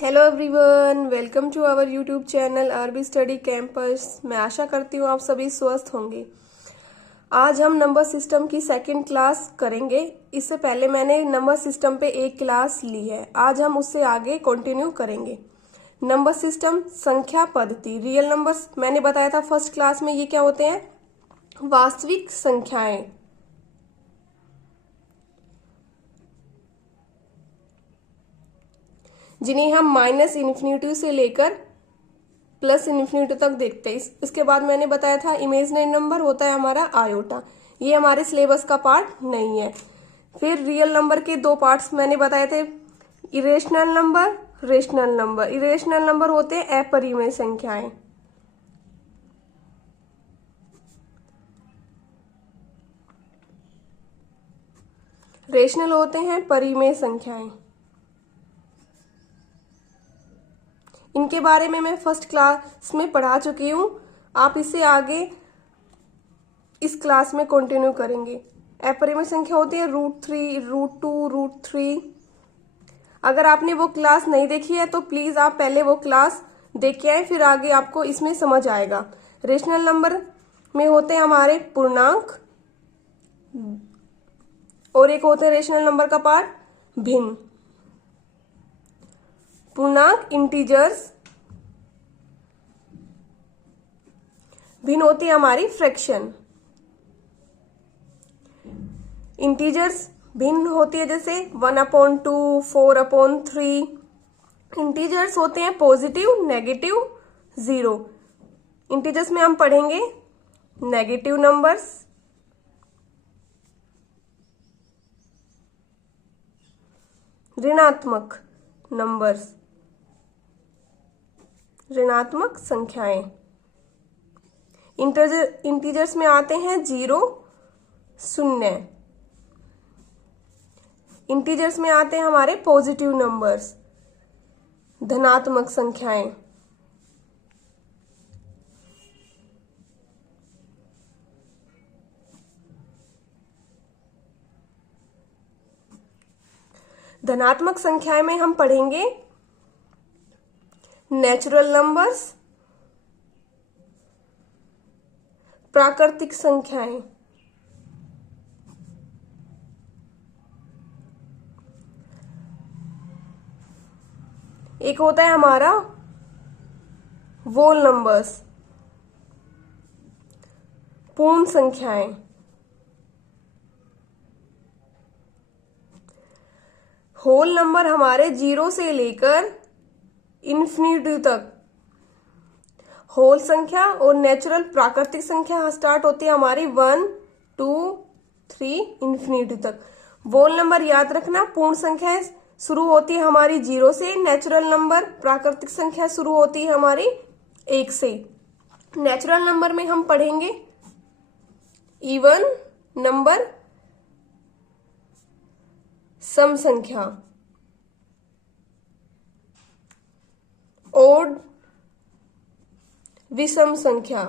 Hello everyone, welcome to our YouTube channel RB study campus. मैं आशा करती हूँ आप सभी स्वस्थ होंगे। आज हम नंबर सिस्टम की सेकंड क्लास करेंगे। इससे पहले मैंने नंबर सिस्टम पे एक क्लास ली है, आज हम उससे आगे कंटिन्यू करेंगे। नंबर सिस्टम, संख्या पद्धति, रियल नंबर्स मैंने बताया था फर्स्ट क्लास में। ये क्या होते हैं? वास्तविक संख्याएं। जिन्हें हम माइनस इन्फिनिटी से लेकर प्लस इन्फिनिटी तक देखते हैं। इसके बाद मैंने बताया था इमेजिनरी नंबर होता है हमारा आयोटा। ये हमारे सिलेबस का पार्ट नहीं है। फिर रियल नंबर के दो पार्ट्स मैंने बताए थे, irrational number, rational number. Irrational number होते हैं अपरिमेय संख्याएं। रेशनल होते हैं परिमेय संख्याएं। इनके बारे में मैं फर्स्ट क्लास में पढ़ा चुकी हूँ। आप इसे आगे इस क्लास में कंटिन्यू करेंगे। अपरिमेय संख्या होती है √3, √2, √3। अगर आपने वो क्लास नहीं देखी है तो प्लीज आप पहले वो क्लास देख के आए, फिर आगे आपको इसमें समझ आएगा। रेशनल नंबर में होते हैं हमारे पूर्णांक, और एक होते हैं रेशनल नंबर का पार्ट भिन्न। पूर्णांक इंटीजर्स, भिन्न होती है हमारी फ्रैक्शन। इंटीजर्स भिन्न होती है जैसे 1/2, 4/3। इंटीजर्स होते हैं पॉजिटिव, नेगेटिव, 0। इंटीजर्स में हम पढ़ेंगे नेगेटिव नंबर्स, ऋणात्मक नंबर्स, ऋणात्मक संख्याएं। इंटीजर्स में आते हैं 0, 0। इंटीजर्स में आते हैं हमारे पॉजिटिव नंबर्स, धनात्मक संख्याएं। धनात्मक संख्याएं में हम पढ़ेंगे नेचुरल नंबर्स, प्राकृतिक संख्याएं। एक होता है हमारा होल नंबर्स, पूर्ण संख्याएं। होल नंबर हमारे 0 से लेकर इन्फिनिटी तक। होल संख्या और नेचुरल प्राकृतिक संख्या स्टार्ट होती है हमारी 1, 2, 3 इन्फिनिटी तक। होल नंबर याद रखना, पूर्ण संख्या शुरू होती है हमारी 0 से, नेचुरल नंबर प्राकृतिक संख्या शुरू होती है हमारी 1 से। नेचुरल नंबर में हम पढ़ेंगे इवन नंबर, सम संख्या, ओड विषम संख्या,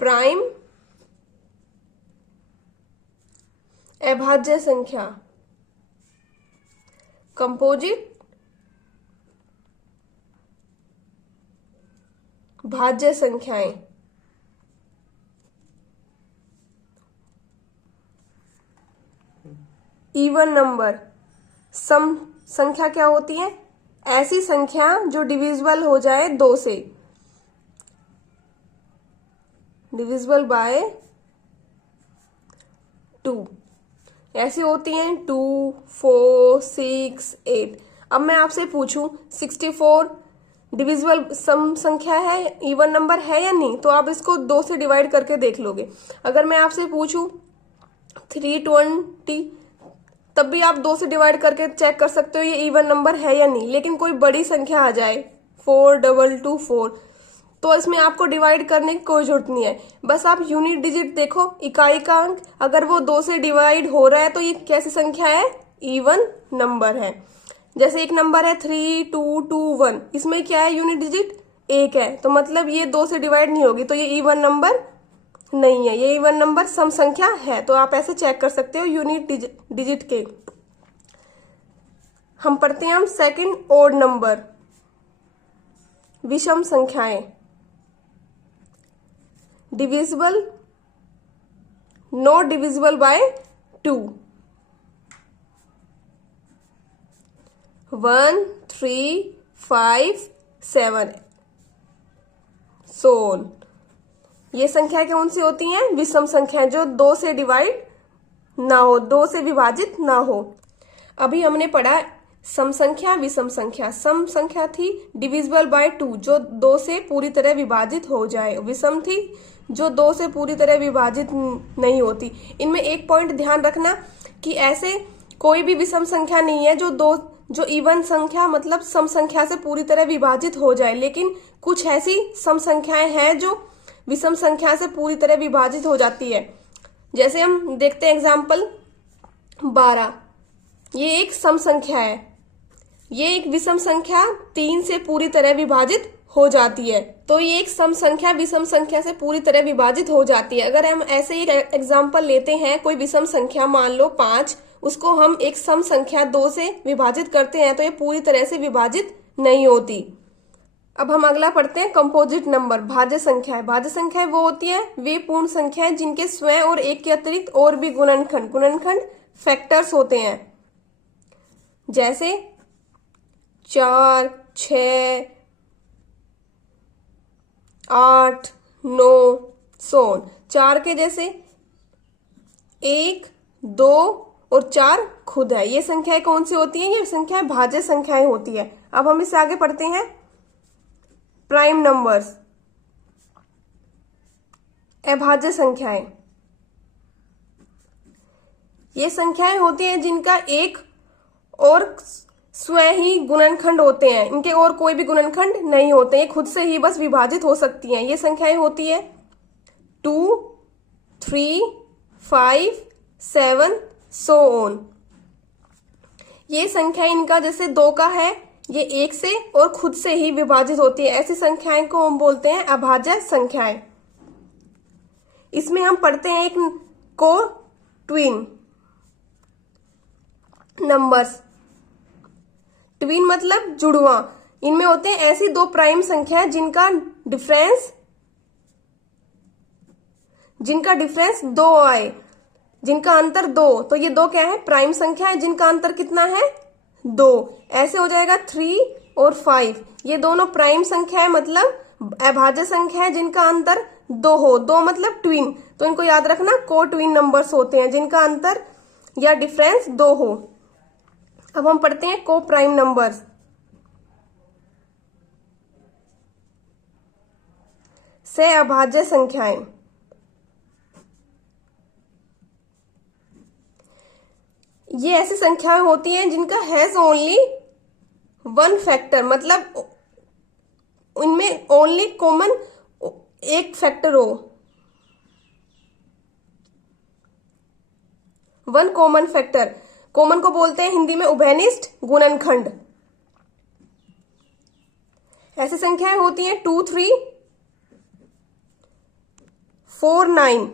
प्राइम अभाज्य संख्या, कंपोजिट भाज्य संख्याएं। इवन नंबर, सम संख्या क्या होती है? ऐसी संख्या जो डिविजिबल हो जाए 2 से, डिविजिबल बाय 2। ऐसी होती हैं 2, 4, 6, 8। अब मैं आपसे पूछूं 64 डिविजिबल सम संख्या है, इवन नंबर है या नहीं, तो आप इसको 2 से डिवाइड करके देख लोगे। अगर मैं आपसे पूछूं 320, तब भी आप 2 से डिवाइड करके चेक कर सकते हो ये इवन नंबर है या नहीं। लेकिन कोई बड़ी संख्या आ जाए 4224, तो इसमें आपको डिवाइड करने की कोई जरूरत नहीं है। बस आप यूनिट डिजिट देखो, इकाई का अंक, अगर वो 2 से डिवाइड हो रहा है तो ये कैसी संख्या है? इवन नंबर है। जैसे एक नंबर है 3221, इसमें क्या है? यूनिट डिजिट 1 है, तो मतलब ये 2 से डिवाइड नहीं होगी, तो ये इवन नंबर नहीं है, ये इवन नंबर सम संख्या है। तो आप ऐसे चेक कर सकते हो यूनिट डिजिट के। हम पढ़ते हैं हम सेकंड ओड नंबर, विषम संख्याएं। Divisible, not divisible by 2। 1, 3, 5, 7 सोल। ये संख्याएं कौन सी होती हैं? विषम संख्याएं, जो 2 से डिवाइड ना हो, 2 से विभाजित ना हो। अभी हमने पढ़ा सम संख्या, विषम संख्या। सम संख्या थी डिविजिबल बाय 2, जो 2 से पूरी तरह विभाजित हो जाए। विषम थी जो 2 से पूरी तरह विभाजित नहीं होती। इनमें एक पॉइंट ध्यान रखना कि ऐसे कोई भी विषम संख्या नहीं है जो इवन संख्या मतलब सम संख्या से पूरी तरह विभाजित हो जाए, लेकिन कुछ ऐसी सम संख्याएं हैं जो विषम संख्या से पूरी तरह विभाजित हो जाती है। जैसे हम देखते हैं एग्जाम्पल 12, ये एक सम संख्या है। ये एक विषम संख्या 3 से पूरी तरह विभाजित हो जाती है, तो ये एक सम संख्या विषम संख्या से पूरी तरह विभाजित हो जाती है। अगर हम ऐसे ही एग्जाम्पल लेते हैं, कोई विषम संख्या मान लो 5, उसको हम एक सम संख्या 2 से विभाजित करते हैं, तो ये पूरी तरह से विभाजित नहीं होती। अब हम अगला पढ़ते हैं कंपोजिट नंबर, भाज्य संख्याएं। भाज्य संख्याएं वो होती है वे पूर्ण संख्याएं जिनके स्वयं और एक के अतिरिक्त और भी गुणनखंड फैक्टर्स होते हैं। जैसे 4, 6, 8, 9 सोन। 4 के जैसे 1, 2 और 4 खुद है। ये संख्याएं कौन सी होती है? ये संख्याएं भाज्य संख्याएं होती है। अब हम इससे आगे पढ़ते हैं प्राइम नंबर्स, अभाज्य संख्याएं। ये संख्याएं होती हैं जिनका एक और स्वयं ही गुणनखंड होते हैं, इनके और कोई भी गुणनखंड नहीं होते, ये खुद से ही बस विभाजित हो सकती हैं। ये संख्याएं होती है 2, 3, 5, 7 सो ऑन। ये संख्या इनका जैसे 2 का है, ये 1 से और खुद से ही विभाजित होती है। ऐसी संख्याएं को हम बोलते हैं अभाज्य संख्याएं। इसमें हम पढ़ते हैं एक को ट्विन नंबर्स। ट्विन मतलब जुड़वा। इनमें होते हैं ऐसी 2 प्राइम संख्याएं जिनका डिफरेंस 2 आए, जिनका अंतर 2। तो ये 2 क्या है? प्राइम संख्या है जिनका अंतर कितना है? 2। ऐसे हो जाएगा 3 और 5। ये दोनों प्राइम संख्या है, मतलब अभाज्य संख्या है जिनका अंतर 2 हो। 2 मतलब ट्विन, तो इनको याद रखना को ट्विन नंबर्स होते हैं जिनका अंतर या डिफरेंस 2 हो। अब हम पढ़ते हैं को प्राइम नंबर्स। से अभाज्य संख्याएं। ये ऐसी संख्याएं होती हैं जिनका हैज ओनली 1 फैक्टर, मतलब उनमें ओनली कॉमन एक फैक्टर हो, 1 कॉमन फैक्टर। कॉमन को बोलते हैं हिंदी में उभयनिष्ठ गुणनखंड। ऐसी संख्याएं होती हैं 2, 3, 4, 9।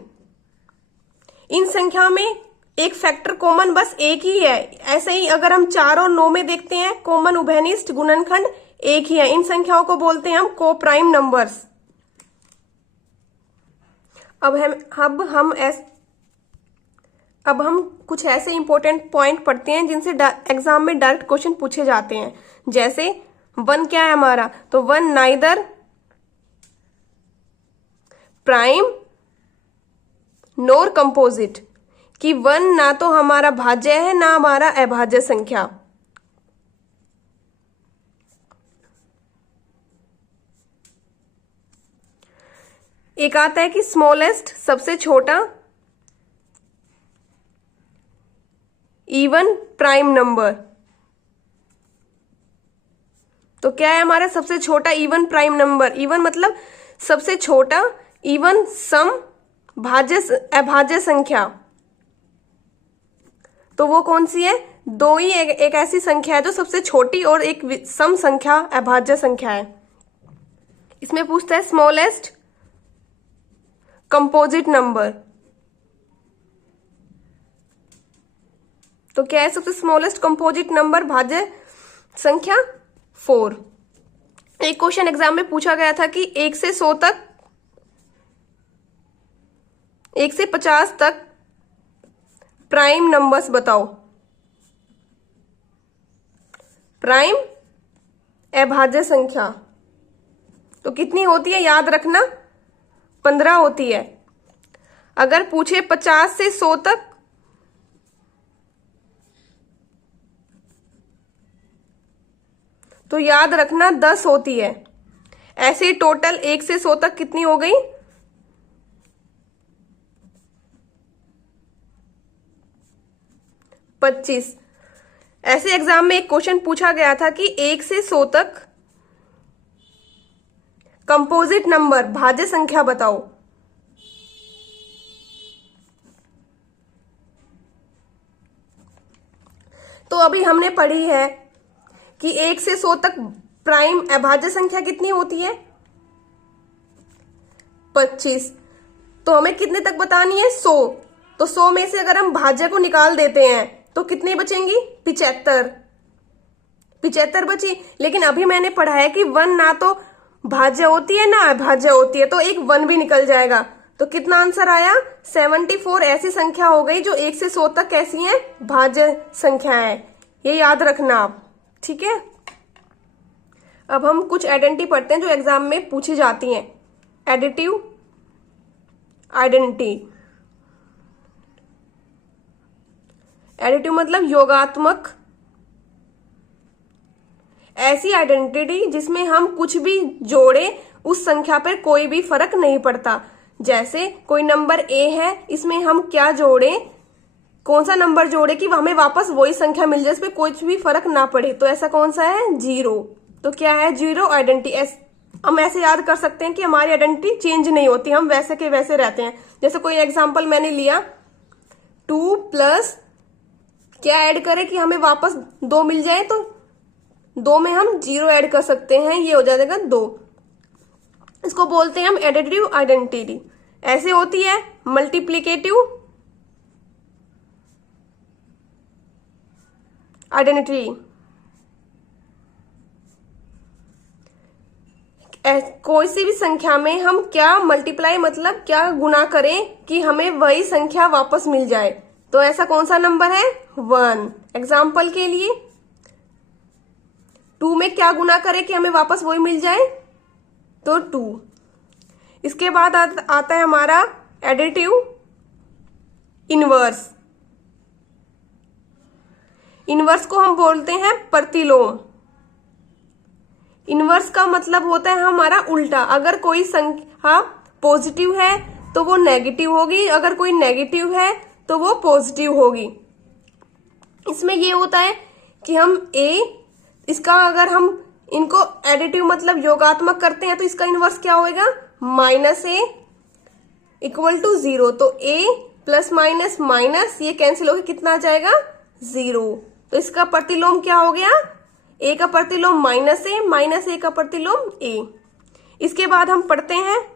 इन संख्याओं में एक फैक्टर कॉमन बस एक ही है। ऐसे ही अगर हम 4 और 9 में देखते हैं, कॉमन उभयनिष्ठ गुणनखंड एक ही है। इन संख्याओं को बोलते हैं हम को प्राइम नंबर्स। अब हम कुछ ऐसे इंपॉर्टेंट पॉइंट पढ़ते हैं जिनसे एग्जाम में डायरेक्ट क्वेश्चन पूछे जाते हैं। जैसे 1 क्या है हमारा? तो 1 नाइदर प्राइम नोर कंपोजिट, कि 1 ना तो हमारा भाज्य है ना हमारा अभाज्य संख्या। एक आता है कि स्मॉलेस्ट सबसे छोटा इवन प्राइम नंबर। तो क्या है हमारा सबसे छोटा इवन प्राइम नंबर? इवन मतलब सबसे छोटा, इवन सम अभाज्य संख्या। तो वो कौन सी है? 2 ही एक ऐसी संख्या है जो सबसे छोटी और एक सम संख्या अभाज्य संख्या है। इसमें पूछता है स्मॉलेस्ट कंपोजिट नंबर। तो क्या है सबसे स्मॉलेस्ट कंपोजिट नंबर भाज्य संख्या 4। एक क्वेश्चन एग्जाम में पूछा गया था कि 1 से 100 तक, 1 से 50 तक प्राइम नंबर्स बताओ। प्राइम अभाज्य संख्या तो कितनी होती है, याद रखना 15 होती है। अगर पूछे 50 से 100 तक तो याद रखना 10 होती है। ऐसे टोटल 1 से 100 तक कितनी हो गई, 25। ऐसे एग्जाम में एक क्वेश्चन पूछा गया था कि 1 से 100 तक कंपोजिट नंबर भाज्य संख्या बताओ। तो अभी हमने पढ़ी है कि 1 से 100 तक प्राइम अभाज्य संख्या कितनी होती है, 25। तो हमें कितने तक बतानी है, 100। तो 100 में से अगर हम भाज्य को निकाल देते हैं तो कितनी बचेंगी, 75 बची। लेकिन अभी मैंने पढ़ा है कि 1 ना तो भाज्य होती है ना अभाज्य होती है, तो एक 1 भी निकल जाएगा। तो कितना आंसर आया, 74 ऐसी संख्या हो गई जो 1 से 100 तक कैसी है, भाज्य संख्या है। ये याद रखना आप, ठीक है। अब हम कुछ आइडेंटिटी पढ़ते हैं जो एग्जाम में पूछी जाती हैं। एडिटिव आइडेंटिटी, एडिटिव मतलब योगात्मक, ऐसी आइडेंटिटी जिसमें हम कुछ भी जोड़े उस संख्या पर कोई भी फर्क नहीं पड़ता। जैसे कोई नंबर ए है, इसमें हम क्या जोड़े, कौन सा नंबर जोड़े कि हमें वापस वही संख्या मिल जाए, इस पे कुछ भी फर्क ना पड़े। तो ऐसा कौन सा है, 0। तो क्या है, 0 आइडेंटिटी। हम ऐसे याद कर सकते हैं कि हमारी आइडेंटिटी चेंज नहीं होती, हम वैसे के वैसे रहते हैं। जैसे कोई एग्जाम्पल मैंने लिया, 2 प्लस क्या ऐड करें कि हमें वापस 2 मिल जाए, तो 2 में हम 0 ऐड कर सकते हैं, ये हो जाएगा 2। इसको बोलते हैं हम एडिटिव आइडेंटिटी। ऐसे होती है मल्टीप्लिकेटिव आइडेंटिटी। कोई सी भी संख्या में हम क्या मल्टीप्लाई मतलब क्या गुना करें कि हमें वही संख्या वापस मिल जाए। तो ऐसा कौन सा नंबर है, 1। एग्जाम्पल के लिए 2 में क्या गुना करें कि हमें वापस वही मिल जाए, तो 2। इसके बाद आता है हमारा एडिटिव इनवर्स। इनवर्स को हम बोलते हैं प्रतिलोम। इनवर्स का मतलब होता है हमारा उल्टा। अगर कोई संख्या पॉजिटिव है तो वो नेगेटिव होगी, अगर कोई नेगेटिव है तो वो पॉजिटिव होगी। इसमें ये होता है कि हम इसका अगर हम इनको एडिटिव मतलब योगात्मक करते हैं तो इसका इनवर्स क्या होएगा, -a इक्वल टू 0। तो a प्लस माइनस माइनस ये कैंसिल होकर कितना आ जाएगा, 0। तो इसका प्रतिलोम क्या हो गया, a का प्रतिलोम -a, माइनस a का प्रतिलोम a। इसके बाद हम पढ़ते हैं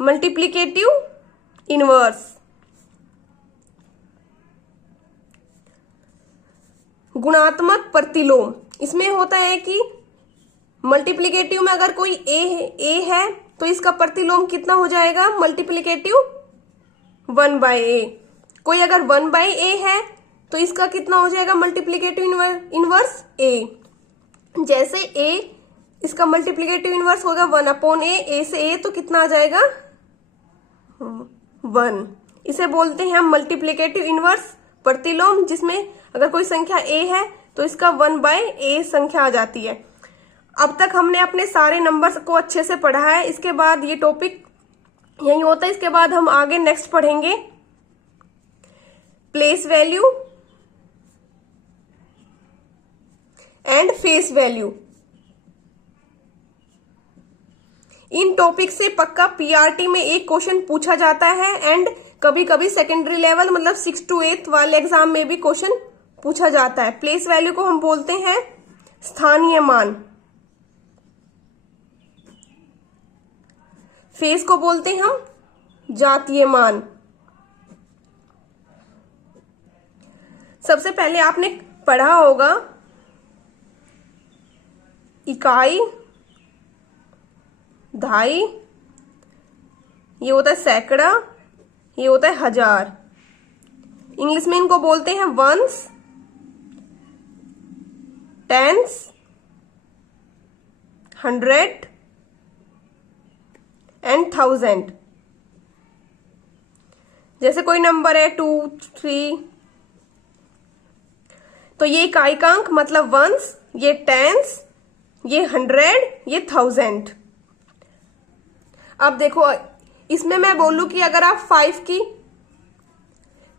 मल्टीप्लिकेटिव इनवर्स। गुणात्मक प्रतिलोम। इसमें होता है कि मल्टीप्लिकेटिव में अगर कोई a है तो इसका प्रतिलोम कितना हो जाएगा, मल्टीप्लिकेटिव 1/a। कोई अगर 1/a है तो इसका कितना हो जाएगा, मल्टीप्लिकेटिव इनवर्स a। जैसे a इसका मल्टीप्लिकेटिव इनवर्स होगा 1/a, a से a तो कितना आ जाएगा, 1। इसे बोलते हैं हम मल्टीप्लिकेटिव इनवर्स प्रतिलोम, जिसमें अगर कोई संख्या a है तो इसका 1/a संख्या आ जाती है। अब तक हमने अपने सारे नंबर्स को अच्छे से पढ़ा है। इसके बाद ये टॉपिक यही होता है। इसके बाद हम आगे नेक्स्ट पढ़ेंगे place value and face value. In topic से पक्का पीआरटी में एक क्वेश्चन पूछा जाता है एंड कभी कभी सेकेंडरी लेवल मतलब 6 to 8 वाले एग्जाम में भी क्वेश्चन पूछा जाता है। प्लेस वैल्यू को हम बोलते हैं स्थानीय मान, फेस को बोलते हैं हम जातीय मान। सबसे पहले आपने पढ़ा होगा इकाई, दहाई, ये होता है सैकड़ा, ये होता है हजार। इंग्लिश में इनको बोलते हैं ones, tens, hundred and thousand. जैसे कोई नंबर है 2, 3, तो ये इकाइकांक मतलब वंस, ये टेंस, ये हंड्रेड, ये थाउजेंड। अब देखो इसमें मैं बोलूं कि अगर आप 5 की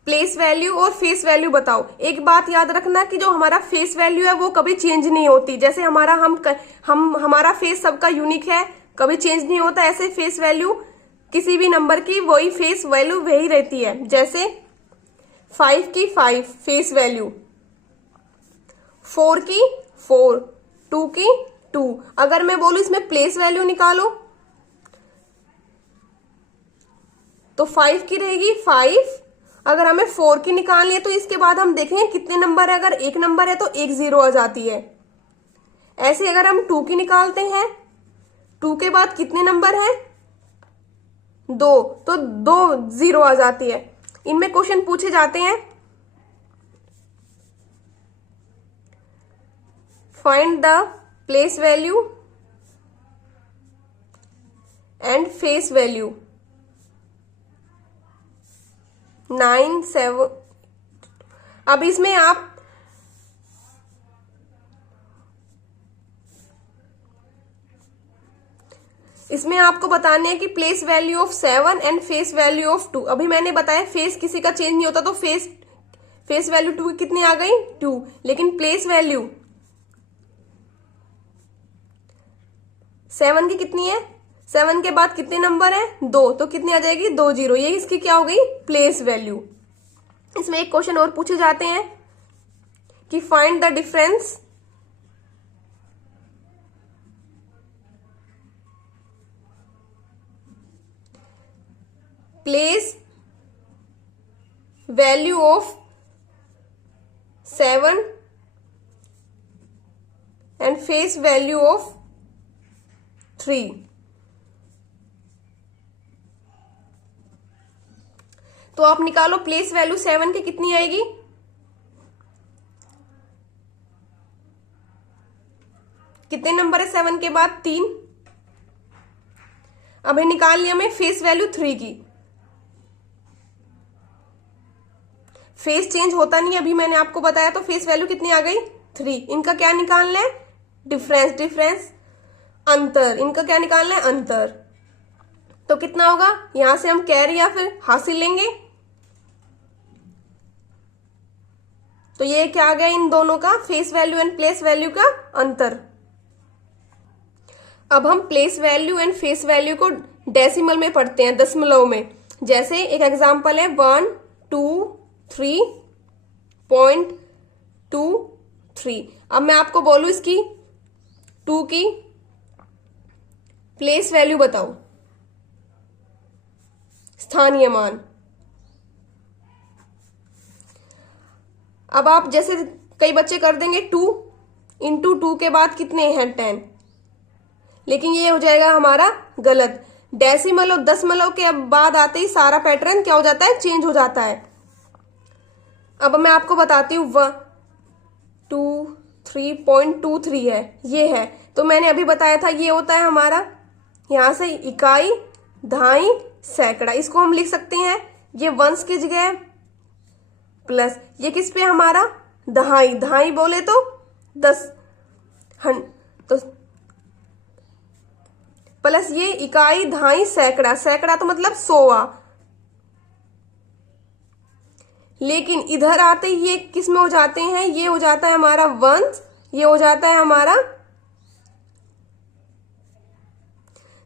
प्लेस वैल्यू और फेस वैल्यू बताओ, एक बात याद रखना कि जो हमारा फेस वैल्यू है वो कभी चेंज नहीं होती। जैसे हमारा फेस सबका यूनिक है, कभी चेंज नहीं होता, ऐसे फेस वैल्यू किसी भी नंबर की वही फेस वैल्यू वही रहती है। जैसे 5 की 5 फेस वैल्यू, 4 की 4, 2 की 2। अगर मैं बोलूं इसमें प्लेस वैल्यू निकालो तो 5 की रहेगी 5। अगर हमें 4 की निकालनी है तो इसके बाद हम देखेंगे कितने नंबर है। अगर एक नंबर है तो एक जीरो आ जाती है। ऐसे अगर हम 2 की निकालते हैं, 2 के बाद कितने नंबर है 2, तो 2 जीरो आ जाती है। इनमें क्वेश्चन पूछे जाते हैं find the place value and face value 9, 7। अब इसमें आप इसमें आपको बताने हैं कि place value of 7 and face value of 2। अभी मैंने बताया फेस किसी का चेंज नहीं होता, तो फेस वैल्यू 2 कितनी आ गई 2, लेकिन प्लेस वैल्यू 7 की कितनी है, 7 के बाद कितने नंबर है 2, तो कितनी आ जाएगी 2 जीरो। ये इसकी क्या हो गई प्लेस वैल्यू। इसमें एक क्वेश्चन और पूछे जाते हैं कि find the difference place value of 7 and face value of 3। तो आप निकालो प्लेस वैल्यू 7 की कितनी आएगी, कितने नंबर है 7 के बाद 3। अभी निकाल लिया मैं फेस वैल्यू 3 की। फेस चेंज होता नहीं, अभी मैंने आपको बताया, तो फेस वैल्यू कितनी आ गई 3। इनका क्या निकालना है डिफरेंस, अंतर। इनका क्या निकालना है अंतर। तो कितना होगा, यहां से हम कैरी या फिर हासिल लेंगे, तो ये क्या आ गया इन दोनों का face value and place value का अंतर। अब हम place value and face value को डेसिमल में पढ़ते हैं, दशमलव में। जैसे एक एग्जांपल है 123.23। अब मैं आपको बोलूं इसकी 2 की प्लेस वैल्यू बताओ, स्थानीय मान। अब आप जैसे कई बच्चे कर देंगे 2 इंटू 2 के बाद कितने हैं 10, लेकिन ये हो जाएगा हमारा गलत। डेसिमल और दशमलव के बाद आते ही सारा पैटर्न क्या हो जाता है चेंज हो जाता है। अब मैं आपको बताती हूँ 123.23 है, ये है। तो मैंने अभी बताया था ये होता है हमारा यहां से इकाई, दहाई, सैकड़ा। इसको हम लिख सकते हैं ये वंस की जगह प्लस ये किस पे हमारा दहाई, दहाई बोले तो 10 तो प्लस ये इकाई, दहाई, सैकड़ा, सैकड़ा तो मतलब 100। लेकिन इधर आते ही ये किस में हो जाते हैं, ये हो जाता है हमारा वंस, ये हो जाता है हमारा।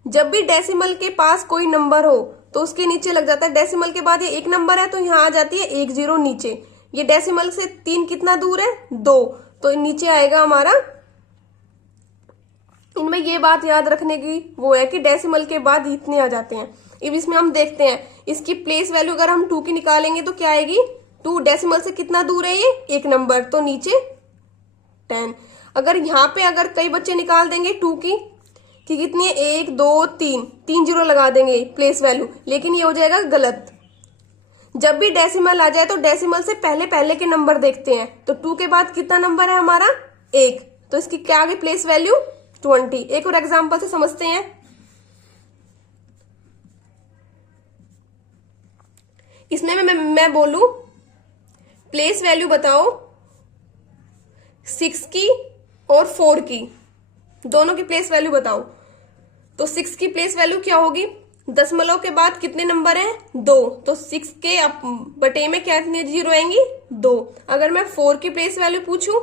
जब भी डेसिमल के पास कोई नंबर हो तो उसके नीचे लग जाता है, डेसिमल के बाद ये एक नंबर है तो यहां आ जाती है 1 जीरो नीचे। ये डेसिमल से 3 कितना दूर है 2, तो नीचे आएगा हमारा। इनमें ये बात याद रखने की वो है कि डेसिमल के बाद इतने आ जाते हैं। अब इसमें हम देखते हैं इसकी प्लेस वैल्यू अगर हम 2 की निकालेंगे तो क्या आएगी 2 डेसिमल से कितना दूर है ये, 1 नंबर, तो नीचे 10। अगर यहाँ पे अगर कई बच्चे निकाल देंगे 2 की कि कितनी है, 1 2 3 जीरो लगा देंगे प्लेस वैल्यू, लेकिन ये हो जाएगा गलत। जब भी डेसिमल आ जाए तो डेसिमल से पहले पहले के नंबर देखते हैं। तो 2 के बाद कितना नंबर है हमारा, 1, तो इसकी क्या आ गई प्लेस वैल्यू 20। एक और एग्जांपल से समझते हैं। इसमें मैं बोलूं प्लेस वैल्यू बताओ 6 की और 4 की, दोनों की प्लेस वैल्यू बताओ। तो 6 की प्लेस वैल्यू क्या होगी, दशमलव के बाद कितने नंबर हैं, 2, तो 6 के बटे में क्या कितनी जीरो आएंगी, 2। अगर मैं 4 की प्लेस वैल्यू पूछूं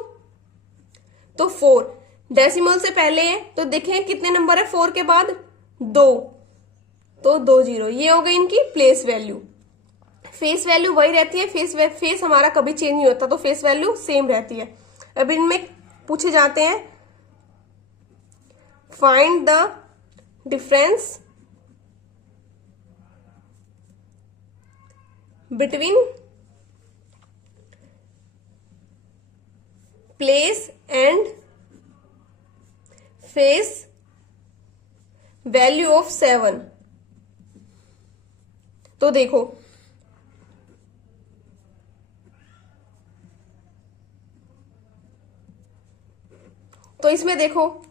तो 4 डेसिमल से पहले है, तो देखें कितने नंबर है 4 के बाद, 2, तो 2 जीरो। ये हो गई इनकी प्लेस वैल्यू। फेस वैल्यू वही रहती है, फेस हमारा कभी चेंज नहीं होता, तो फेस वैल्यू सेम रहती है। अब इनमें पूछे जाते हैं find the difference between place and face value of 7। तो देखो तो इसमें देखो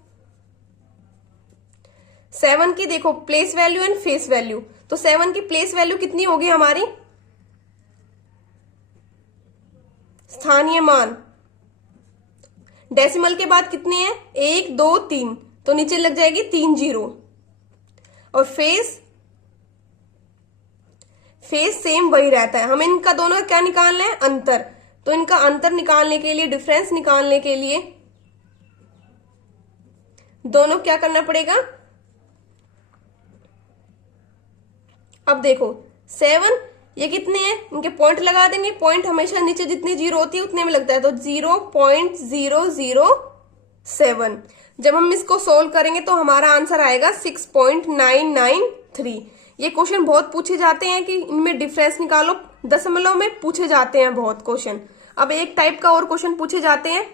7 की देखो place value and face value, तो 7 की प्लेस वैल्यू कितनी होगी हमारी, स्थानीय मान। डेसिमल के बाद कितने हैं, 1 2 3, तो नीचे लग जाएगी 3 जीरो। और फेस सेम वही रहता है। हमें इनका दोनों का क्या निकालना है, अंतर। तो इनका अंतर निकालने के लिए, डिफरेंस निकालने के लिए दोनों क्या करना पड़ेगा। अब देखो 7 ये कितने हैं, इनके पॉइंट लगा देंगे। पॉइंट हमेशा नीचे जितनी जीरो होती है उतने में लगता है, तो 0.007। जब हम इसको सोल्व करेंगे तो हमारा आंसर आएगा 6.993। ये क्वेश्चन बहुत पूछे जाते हैं कि इनमें डिफरेंस निकालो, दशमलव में पूछे जाते हैं बहुत क्वेश्चन। अब एक टाइप का और क्वेश्चन पूछे जाते हैं।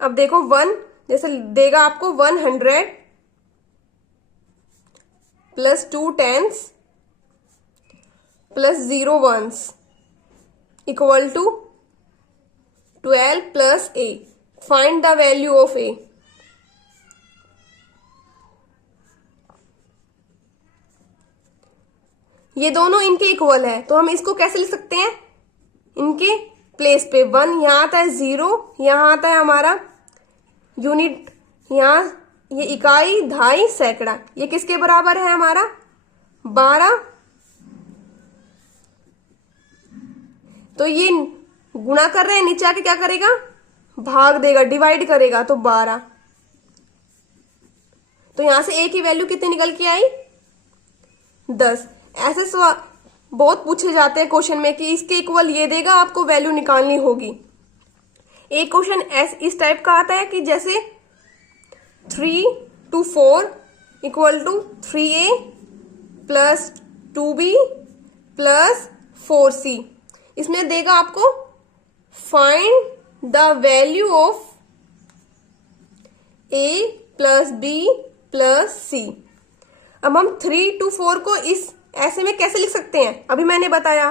अब देखो 1 जैसे देगा आपको 100 plus 2 tens plus 0 ones equal to 12 plus a। Find the value of a। ये दोनों इनके इक्वल है, तो हम इसको कैसे लिख सकते हैं, इनके प्लेस पे 1 यहां आता है, 0 यहां आता है हमारा यूनिट, यहां ये इकाई, दहाई, सैकड़ा, ये किसके बराबर है हमारा 12। तो ये गुणा कर रहे हैं, नीचे आके क्या करेगा, भाग देगा, डिवाइड करेगा, तो 12। तो यहां से a की वैल्यू कितनी निकल के आई, 10। ऐसे बहुत पूछे जाते हैं क्वेश्चन में कि इसके इक्वल ये देगा, आपको वैल्यू निकालनी होगी। एक क्वेश्चन इस टाइप का आता है कि जैसे 3 to 4 equal to 3a plus 2b plus 4c। इसमें देगा आपको find the value of a plus b plus c। अब हम 3 to 4 को इस ऐसे में कैसे लिख सकते हैं, अभी मैंने बताया।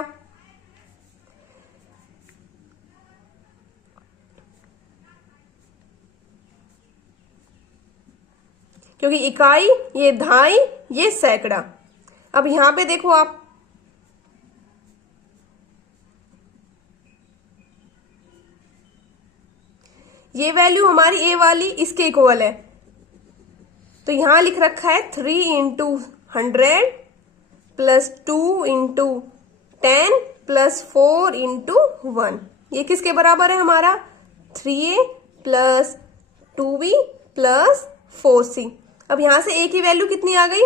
क्योंकि इकाई, ये दहाई, ये सैकड़ा। अब यहां पे देखो आप, ये वैल्यू हमारी ए वाली इसके इक्वल है, तो यहां लिख रखा है 3 into 100 plus 2 into 10 plus 4 into 1। ये किसके बराबर है हमारा 3a plus 2b plus 4c। अब यहां से a की वैल्यू कितनी आ गई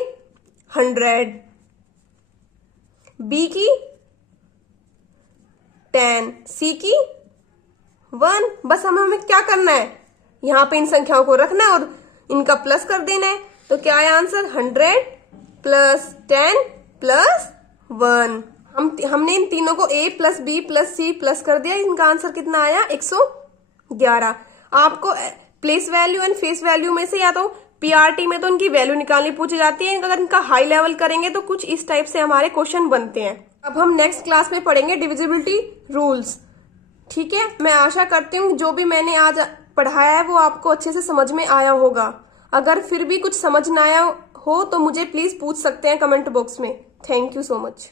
100, b की 10, c की 1। बस हमें क्या करना है, यहां पे इन संख्याओं को रखना है और इनका प्लस कर देना है। तो क्या है आंसर 100 प्लस 10 प्लस 1। हमने इन तीनों को a plus B plus C plus कर दिया, इनका आंसर कितना आया 111। आपको place value and face value में से या तो पीआरटी में तो इनकी वैल्यू निकालनी पूछी जाती है, अगर इनका हाई लेवल करेंगे तो कुछ इस टाइप से हमारे क्वेश्चन बनते हैं। अब हम नेक्स्ट क्लास में पढ़ेंगे डिविजिबिलिटी रूल्स। ठीक है, मैं आशा करती हूँ जो भी मैंने आज पढ़ाया है वो आपको अच्छे से समझ में आया होगा। अगर फिर भी कुछ समझ ना आया हो तो मुझे प्लीज पूछ सकते हैं कमेंट बॉक्स में। Thank you so much.